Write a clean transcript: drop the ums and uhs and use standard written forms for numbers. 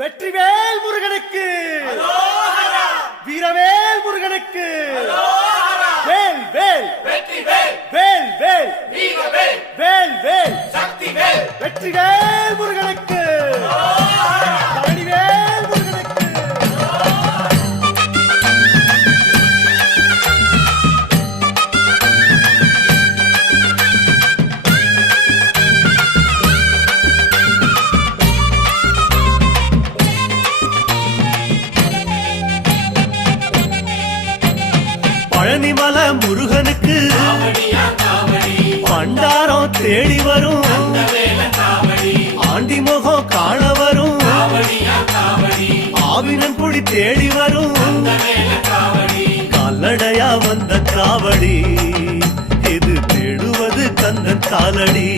வெற்றிவேல் முருகனுக்கு, வீரவேல் முருகனுக்கு, வேல் வேல் வேல் வேல் வேல் வேல் வெற்றிவேல் முருகனுக்கு, பழனிவேல் முருகனுக்கு. பழனிமல முருகனுக்கு பண்டாரம் தேடி வரும், ஆண்டி முகம் காண வரும், ஆவினன் குடி தேடி வரும், கால்நடையா வந்த காவடி இது தேடுவது கந்தன் காலடி.